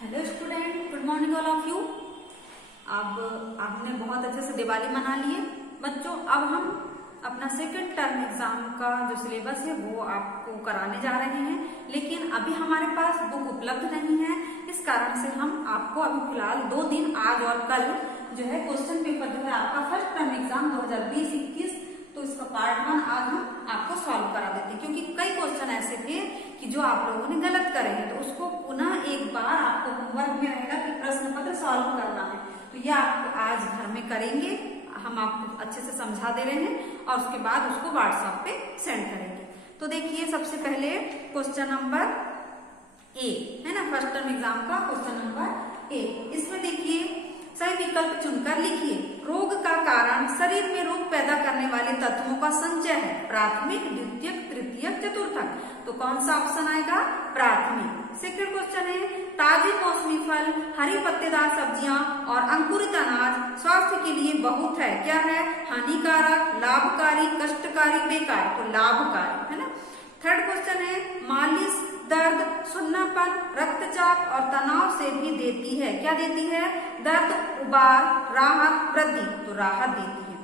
Hello student, good morning all of you. अब आपने बहुत अच्छे से दिवाली मना लिए बच्चों। अब हम अपना सेकंड टर्म एग्जाम का जो सिलेबस है वो आपको कराने जा रहे हैं, लेकिन अभी हमारे पास बुक उपलब्ध नहीं है। इस कारण से हम आपको अभी फिलहाल 2 दिन, आज और कल जो है क्वेश्चन पेपर जो है आपका फर्स्ट टर्म एग्जाम 2020-21, तो इसका पार्ट 1 आज हम आपको सॉल्व करा देते हैं, क्योंकि कई क्वेश्चन ऐसे थे कि जो आप लोगों ने गलत करे हैं, तो उसको पुनः एक बार आपको होमवर्क में रहेगा कि प्रश्न पत्र सॉल्व करना है। तो यह आप आज घर में करेंगे, हम आपको अच्छे से समझा दे रहे हैं और उसके बाद उसको व्हाट्सएप पे सेंड करेंगे। तो देखिए, सबसे पहले क्वेश्चन नंबर ए है ना, फर्स्ट टर्म एग्जाम का क्वेश्चन नंबर ए। इसमें देखिए, सही विकल्प चुनकर लिखिए। रोग का कारण शरीर में रोग पैदा करने वाले तत्वों का संचय है, प्राथमिक, द्वितीयक, तृतीयक, चतुर्थक। तो कौन सा ऑप्शन आएगा? प्राथमिक। सेकंड क्वेश्चन है, ताजे मौसमी फल, हरी पत्तेदार सब्जियां और अंकुरित अनाज स्वास्थ्य के लिए बहुत है, क्या है? हानिकारक, लाभकारी, कष्टकारी, बेकार। तो लाभकारी है ना। थर्ड क्वेश्चन है, मालिश दर्द, सुन्नापन, रक्तचाप और तनाव से भी देती है, क्या देती है? दर्द, उबार, राहत, वृद्धि। तो राहत देती है।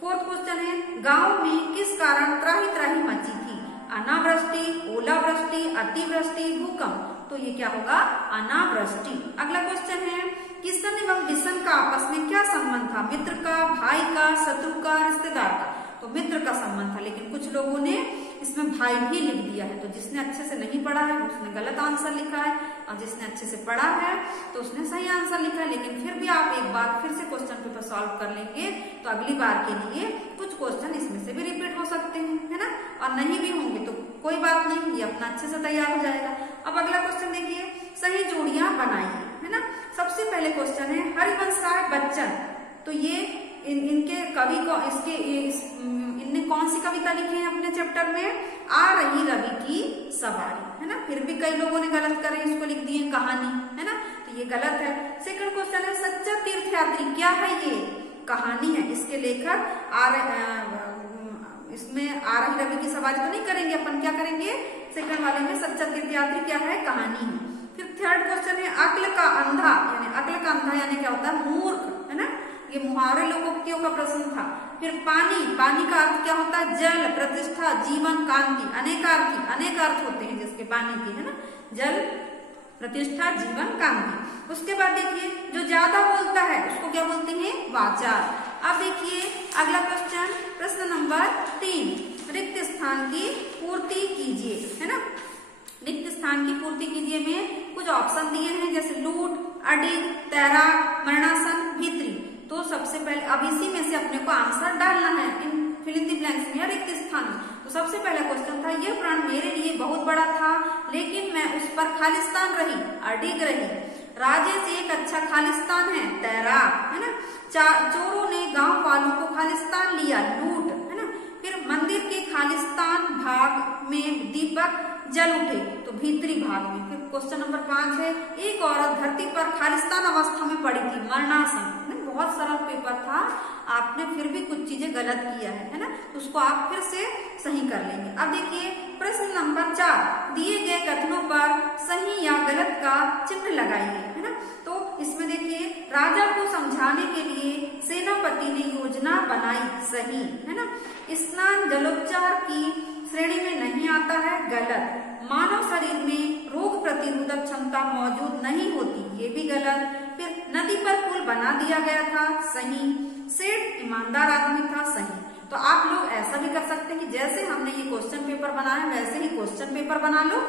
फोर्थ क्वेश्चन है, गांव में किस कारण त्राही त्राही मची थी? अनावृष्टि, ओलावृष्टि, अतिवृष्टि, भूकंप। तो ये क्या होगा? अनावृष्टि। अगला क्वेश्चन है, किशन एवं विषण का आपस में क्या संबंध था? मित्र का, भाई का, शत्रु का, रिश्तेदार का। तो मित्र का संबंध था, लेकिन कुछ लोगों ने इसमें भाई भी लिख दिया है। तो जिसने अच्छे से नहीं पढ़ा है उसने गलत आंसर लिखा है, और जिसने अच्छे से पढ़ा है तो उसने सही आंसर लिखा है। लेकिन फिर भी आप एक बार फिर से क्वेश्चन पेपर सॉल्व कर लेंगे तो अगली बार के लिए कुछ क्वेश्चन इसमें से भी रिपीट हो सकते हैं, है ना। और नहीं भी होंगे तो कोई बात नहीं, ये अपना अच्छे से तैयार हो जाएगा। अब अगला क्वेश्चन देखिए, सही जोड़ियां बनाइए, है ना। सबसे पहले क्वेश्चन है, हरिवंश राय बच्चन। तो ये इनके कवि को इनने कौन सी कविता लिखी है अपने चैप्टर में? आ रही रवि की सवारी, है ना। फिर भी कई लोगों ने गलत करे, इसको लिख दिए कहानी, है ना। तो ये गलत है। सेकंड क्वेश्चन है, सच्चा तीर्थयात्री, क्या है? ये कहानी है। इसके लेखक इसमें आ रही रवि की सवारी तो नहीं करेंगे अपन, क्या करेंगे? सेकंड वाले में सच्चा तीर्थयात्री क्या है? कहानी है। फिर थर्ड क्वेश्चन है, अक्ल का अंधा, यानी अक्ल का अंधा यानी क्या होता है? मूर्ख, है ना। ये मुहावरे लोकोक्तियों का प्रश्न था। फिर पानी, पानी का अर्थ क्या होता है? जल, प्रतिष्ठा, जीवन, कांति। अनेकार्थी, अनेक अर्थ होते हैं जिसके पानी के, है ना। जल, प्रतिष्ठा, जीवन, कांति। उसके बाद देखिए, जो ज्यादा बोलता है उसको क्या बोलते हैं? वाचाल। अब देखिए अगला क्वेश्चन, प्रश्न नंबर 3, रिक्त स्थान की पूर्ति कीजिए, है ना। रिक्त स्थान की पूर्ति कीजिए में कुछ ऑप्शन दिए हैं, जैसे लूट, अडिग, तैराक, मरणासन, भीतरी। तो सबसे पहले अब इसी में से अपने को आंसर डालना है, इन फिल इन द ब्लैंक्स में, रिक्त स्थान। तो सबसे पहला क्वेश्चन था, यह प्राण मेरे लिए बहुत बड़ा था लेकिन मैं उस पर खालिस्तान रही, अडिग रही। राजेश एक अच्छा खालिस्तान है, तैराक, है ना। चोरों ने गांव वालों को खालिस्तान लिया, लूट, है ना। फिर मंदिर के खालिस्तान भाग में दीपक जल उठे, तो भीतरी भाग में। फिर क्वेश्चन नंबर 5 है, एक औरत धरती पर खालिस्तान अवस्था में पड़ी थी, मरणासन। बहुत सरल पेपर था, आपने फिर भी कुछ चीजें गलत किया है ना, तो उसको आप फिर से सही कर लेंगे। अब देखिए प्रश्न नंबर 4, दिए गए कथनों पर सही या गलत का चिन्ह लगाइए, है ना। तो इसमें देखिए, राजा को समझाने के लिए सेनापति ने योजना बनाई, सही, है ना। स्नान जलोपचार की श्रेणी में नहीं आता है, गलत। मानव शरीर में रोग प्रतिरोधक क्षमता मौजूद नहीं होती, ये भी गलत। फिर नदी पर पुल बना दिया गया था, सही। सेठ ईमानदार आदमी था, सही। तो आप लोग ऐसा भी कर सकते हैं कि जैसे हमने ये क्वेश्चन पेपर बनाया वैसे ही क्वेश्चन पेपर बना लो,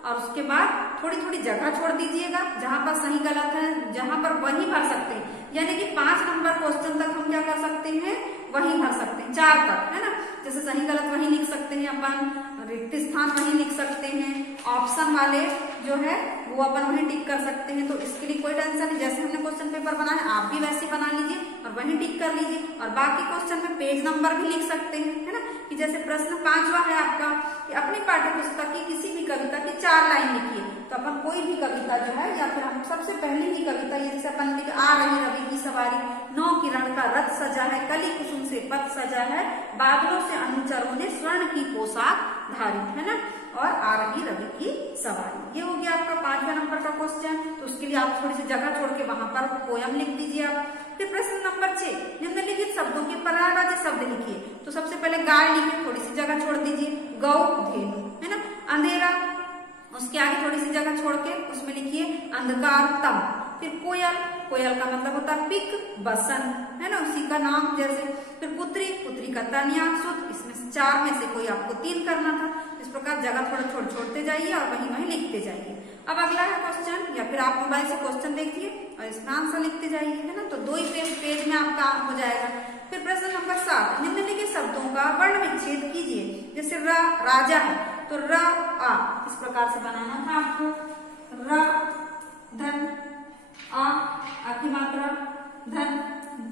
और उसके बाद थोड़ी थोड़ी जगह छोड़ दीजिएगा जहां पर सही गलत है, जहां पर वही भर सकते हैं। यानी कि 5 नंबर क्वेश्चन तक हम क्या कर सकते हैं? वही भर सकते हैं, 4 तक, है ना। जैसे सही गलत वही लिख सकते हैं अपन, रिक्त स्थान वही लिख सकते हैं, ऑप्शन वाले जो है वो अपन वही टिक कर सकते हैं। तो इसके लिए कोई टेंशन नहीं, जैसे हमने क्वेश्चन पेपर बनाया आप भी वैसे बना लीजिए और वही टिक कर लीजिए। और बाकी क्वेश्चन में पेज नंबर भी लिख सकते हैं, है ना। कि जैसे प्रश्न 5वां है आपका कि अपनी पाठ्य पुस्तक की किसी भी कविता की 4 लाइन लिखिए। तो अपन कोई भी कविता जो है, या फिर हम सबसे पहली ही कविता ये जैसे अपन लिखे, आ रही रवि की सवारी, 9 किरण का रथ सजा है, कली कुसुम से पथ सजा है, बादलों से अनुचरों ने स्वर्ण की पोशाक धारी, है ना। और आ रही रवि की सवारी। ये हो गया आपका 5वें नंबर का क्वेश्चन। तो उसके लिए आप थोड़ी सी जगह छोड़ के वहां पर पोयम लिख दीजिए आप। फिर प्रश्न नंबर 6, निम्नलिखित शब्दों के पर्यायवाची शब्द लिखिए। तो सबसे पहले गाय लिखिए, थोड़ी सी जगह छोड़ दीजिए, गौ धेनु, है ना। अंधेरा, उसके आगे थोड़ी सी जगह छोड़ के उसमें लिखिए अंधकार तम। फिर कोयल, कोयल का मतलब होता है पिक, बसंत, है ना, उसी का नाम जैसे। फिर पुत्री, पुत्री का तनिया, सुत, इसमें 4 में से कोई आपको 3 करना था। इस प्रकार जगह थोड़ा छोड़ते जाइए और वहीं वहीं लिखते जाइए। अब अगला है क्वेश्चन, या फिर आप मोबाइल से क्वेश्चन देखिए और इसमें आंसर लिखते जाइए, है ना। तो 2 ही पेज में आपका हो जाएगा। फिर प्रश्न नंबर 7, निम्नलिखित शब्दों का वर्ण विच्छेद कीजिए। जैसे राजा है तो र आ, इस प्रकार से बनाना था आपको। र धन आ की मात्रा, धन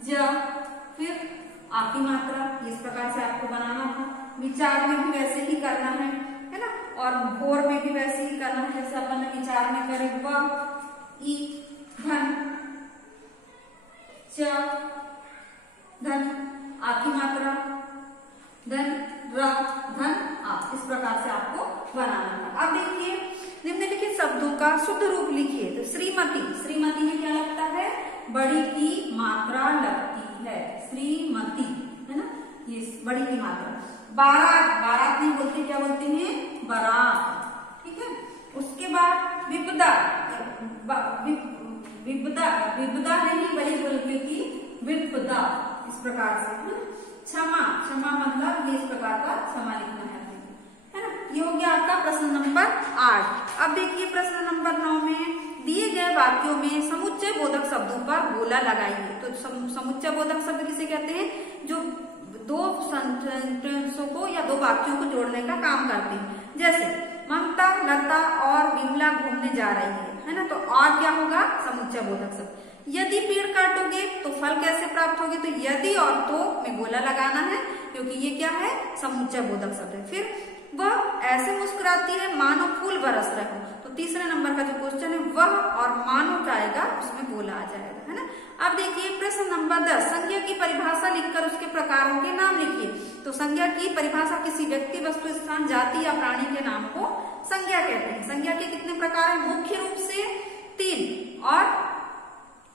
ज, फिर आ की मात्रा, इस प्रकार से आपको बनाना था। विचार में भी वैसे ही करना है ना, और भोर में भी वैसे ही करना है जैसे अपन विचार में करें। व ई धन च धन आ की मात्रा, धन र धन आ, इस प्रकार से आपको बनाना था। अब देखिए निम्नलिखित शब्दों का शुद्ध रूप लिखिए। तो श्रीमती, श्रीमती में क्या लगता है? बड़ी की मात्रा लगती है, श्रीमती, है ना, ये बड़ी की मात्रा। बारात, बारात नहीं बोलते, क्या बोलते हैं? बारात, ठीक है। उसके बाद विपदा, विपदा, विपदा नहीं बड़ी बोलते की विपदा, इस प्रकार से। क्षमा, क्षमा मतलब ये इस प्रकार का क्षमा लिखना है ना। ये हो गया आपका प्रश्न नंबर 8। अब देखिए प्रश्न नंबर 9 में दिए गए वाक्यों में समुच्चय बोधक शब्दों पर गोला लगाइए। तो समुच्चय बोधक शब्द किसे कहते हैं? जो 2 सेंटेंसों को या 2 वाक्यों को जोड़ने का काम करते हैं। जैसे ममता, लता और विमला घूमने जा रही है ना, तो और क्या होगा? समुच्चय बोधक शब्द। यदि पेड़ काटोगे तो फल कैसे प्राप्त होगे? तो यदि और तो में गोला लगाना है, क्योंकि ये क्या है? समुच्चय बोधक शब्द है। फिर वह ऐसे मुस्कुराती है मानो फूल बरस रहे हो। तो तीसरे नंबर का जो क्वेश्चन है वह और मानो का आएगा, उसमें गोला आ जाएगा, है ना। अब देखिए प्रश्न नंबर 10, संज्ञा की परिभाषा लिखकर उसके प्रकारों के नाम लिखिए। तो संज्ञा की परिभाषा किसी व्यक्ति, वस्तु, स्थान, जाति या प्राणी के नाम को संज्ञा कहते हैं। संज्ञा के कितने प्रकार है? मुख्य रूप से 3, और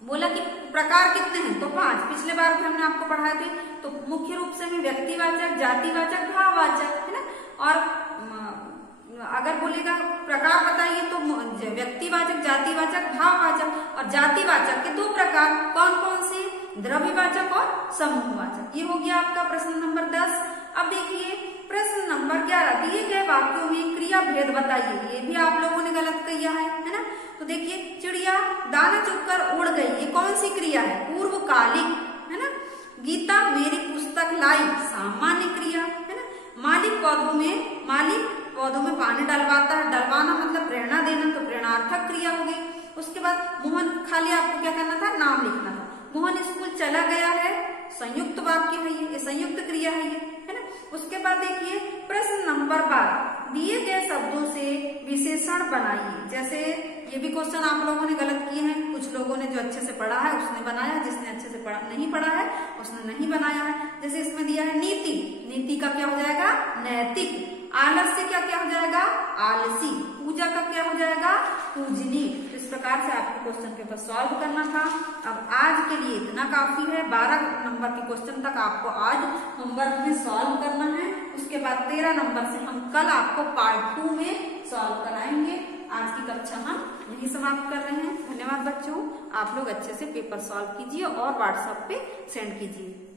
बोला कि प्रकार कितने हैं? तो 5। पिछले बार भी हमने आपको पढ़ाए थे। तो मुख्य रूप से में व्यक्तिवाचक, जातिवाचक, भाववाचक, है ना। और अगर बोलेगा प्रकार बताइए तो व्यक्तिवाचक, जातिवाचक, भाववाचक। और जातिवाचक के 2 प्रकार कौन कौन से? द्रव्यवाचक और समूहवाचक। ये हो गया आपका प्रश्न नंबर 10। अब देखिए प्रश्न नंबर 11, दिए गए वाक्यों में क्रिया भेद बताइए। ये भी आप लोगों ने गलत किया है ना। तो देखिए चिड़िया दाना चुगकर उड़ गई, ये कौन सी क्रिया है? पूर्वकालिक, है ना। गीता मेरी पुस्तक लाई, सामान्य क्रिया, है ना। मालिक पौधों में पानी डलवाता है, डलवाना मतलब प्रेरणा देना, तो प्रेरणार्थक क्रिया हो गई। उसके बाद मोहन, खाली आपको क्या करना था? नाम लिखना था। मोहन स्कूल चला गया है, संयुक्त वाक्य है ये संयुक्त क्रिया है ये, है ना। उसके बाद देखिए प्रश्न नंबर 12, दिए गए शब्दों से विशेषण बनाइए। जैसे ये भी क्वेश्चन आप लोगों ने गलत किए हैं। कुछ लोगों ने जो अच्छे से पढ़ा है उसने बनाया, जिसने अच्छे से नहीं पढ़ा है उसने नहीं बनाया है। जैसे इसमें दिया है नीति, नीति का क्या हो जाएगा? नैतिक। आलस्य का क्या हो जाएगा? आलसी। पूजा का क्या हो जाएगा? पूजनीय। इस प्रकार से आपको क्वेश्चन पेपर सॉल्व करना था। अब आज के लिए इतना काफी है। 12 नंबर के क्वेश्चन तक आपको आज होमवर्क में सॉल्व करना है। उसके बाद 13 नंबर से हम कल आपको पार्ट 2 में सॉल्व कराएंगे। आज की कक्षा हम यही समाप्त कर रहे हैं। धन्यवाद बच्चों, आप लोग अच्छे से पेपर सॉल्व कीजिए और व्हाट्सएप पे सेंड कीजिए।